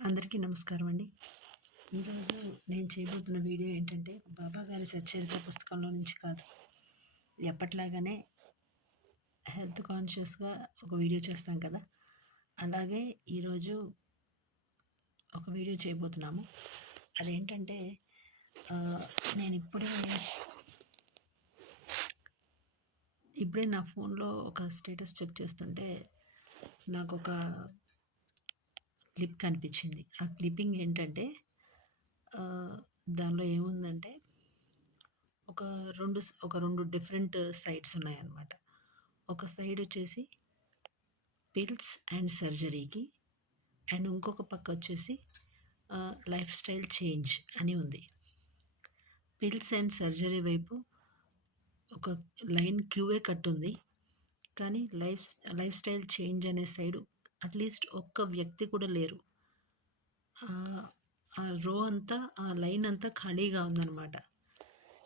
అందరికీ నమస్కారం అండి. ఈరోజు నేను చేయబోతున్న వీడియో ఏంటంటే, బాబా గారి సచ్చరిత్ర పుస్తకంలో నుంచి కాదు. ఎప్పట్లాగానే హెల్త్ కాన్షియస్‌గా ఒక వీడియో చేస్తాం కదా! అలాగే ఈరోజు ఒక వీడియో చేయబోతున్నాము. అదేంటంటే నేను ఇప్పుడే నా ఫోన్‌లో ఒక స్టేటస్ చెక్ చేస్తుంటే నాకొక క్లిప్ కనిపించింది. ఆ క్లిప్పింగ్ ఏంటంటే దానిలో ఏముందంటే ఒక రెండు డిఫరెంట్ సైడ్స్ ఉన్నాయన్నమాట. ఒక సైడ్ వచ్చేసి పిల్స్ అండ్ సర్జరీకి, అండ్ ఇంకొక పక్క వచ్చేసి లైఫ్ స్టైల్ చేంజ్ అని ఉంది. పిల్స్ అండ్ సర్జరీ వైపు ఒక లైన్ క్యూఏ కట్టుంది. కానీ లైఫ్ స్టైల్ చేంజ్ అనే సైడు అట్లీస్ట్ ఒక్క వ్యక్తి కూడా లేరు. ఆ రో అంతా, ఆ లైన్ అంతా ఖాళీగా ఉందన్నమాట.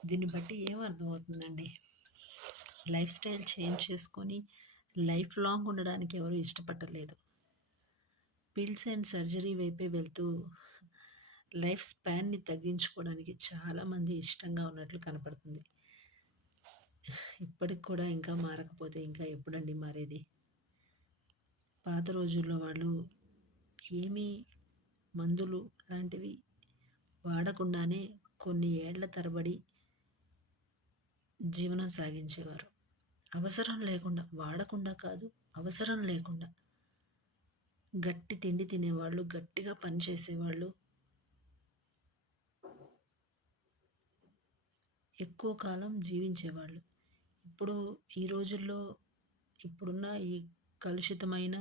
దీన్ని బట్టి ఏమర్థమవుతుందండి, లైఫ్ స్టైల్ చేంజ్ చేసుకొని లైఫ్ లాంగ్ ఉండడానికి ఎవరు ఇష్టపడలేదు. పిల్స్ అండ్ సర్జరీ వైపే వెళ్తూ లైఫ్ స్పాన్ని తగ్గించుకోవడానికి చాలామంది ఇష్టంగా ఉన్నట్లు కనపడుతుంది. ఇప్పటికి కూడా ఇంకా మారకపోతే ఇంకా ఎప్పుడండి మారేది? పాత రోజుల్లో వాళ్ళు ఏమీ మందులు లాంటివి వాడకుండానే కొన్ని ఏళ్ల తరబడి జీవనం సాగించేవారు. అవసరం లేకుండా, వాడకుండా కాదు, అవసరం లేకుండా గట్టి తిండి తినేవాళ్ళు, గట్టిగా పనిచేసేవాళ్ళు, ఎక్కువ కాలం జీవించేవాళ్ళు. ఇప్పుడు ఈ రోజుల్లో ఇప్పుడున్న ఈ కలుషితమైన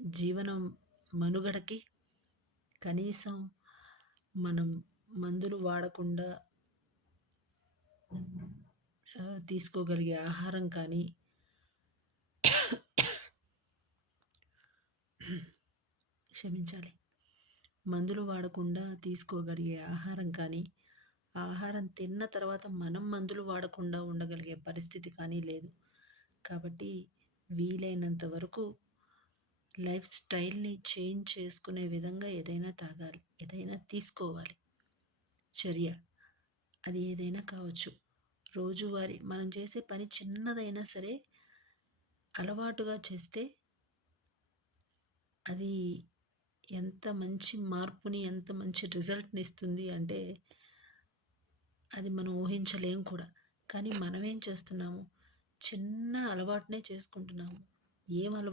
జీవనం మనుగడకి కనీసం మనం మందులు వాడకుండా తీసుకోగలిగే ఆహారం కానీ, మందులు వాడకుండా తీసుకోగలిగే ఆహారం కానీ, ఆహారం తిన్న తర్వాత మనం మందులు వాడకుండా ఉండగలిగే పరిస్థితి కానీ లేదు. కాబట్టి వీలైనంత వరకు లైఫ్ స్టైల్ని చేంజ్ చేసుకునే విధంగా ఏదైనా తాగాలి, ఏదైనా తీసుకోవాలి చర్య. అది ఏదైనా కావచ్చు. రోజువారీ మనం చేసే పని చిన్నదైనా సరే అలవాటుగా చేస్తే అది ఎంత మంచి మార్పుని, ఎంత మంచి రిజల్ట్‌ని ఇస్తుంది అంటే అది మనం ఊహించలేం కూడా. కానీ మనమేం చేస్తున్నాము, చిన్న అలవాటునే చేసుకుంటున్నాము. ఏం అలవాటు